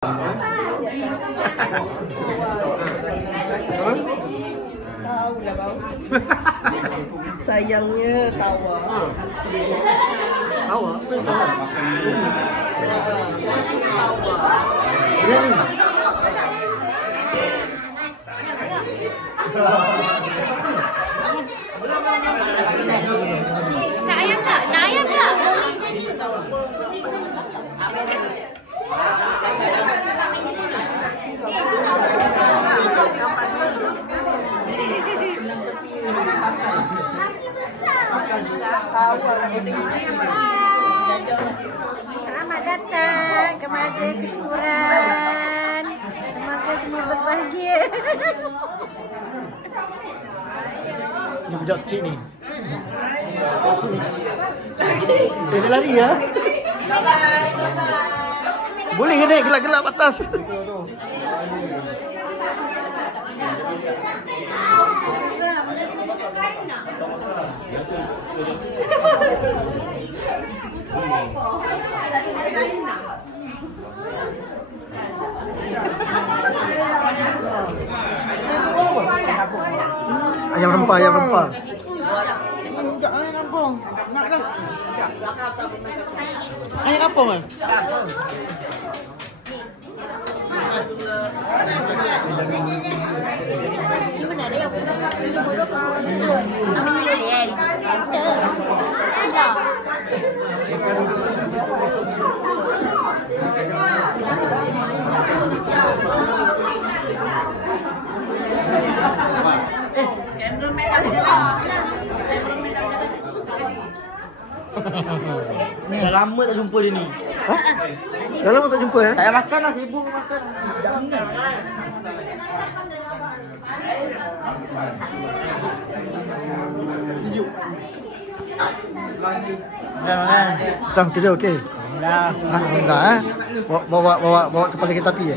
Tahu lah bang. Sayangnya tawa. Tawa? Apa yang tawa? Nak ayam tak? Nak ayam tak? Selamat datang ke Majlis Kesyukuran. Semoga semua berbahagia. Ni budak kecil ni. Dia lari ya? Boleh ke naik gelap-gelap atas? Ayam rempah, ayam rempah. Ayam apa man? Dah lama tak jumpa dia ni. Ha? Dah lama tak jumpa ya? Tak payah makan lah, sibuk makan. Jangan. Sejuk. Jangan. Macam kerja okey? Dah. Alhamdulillah. Bawa kepala kereta api ya?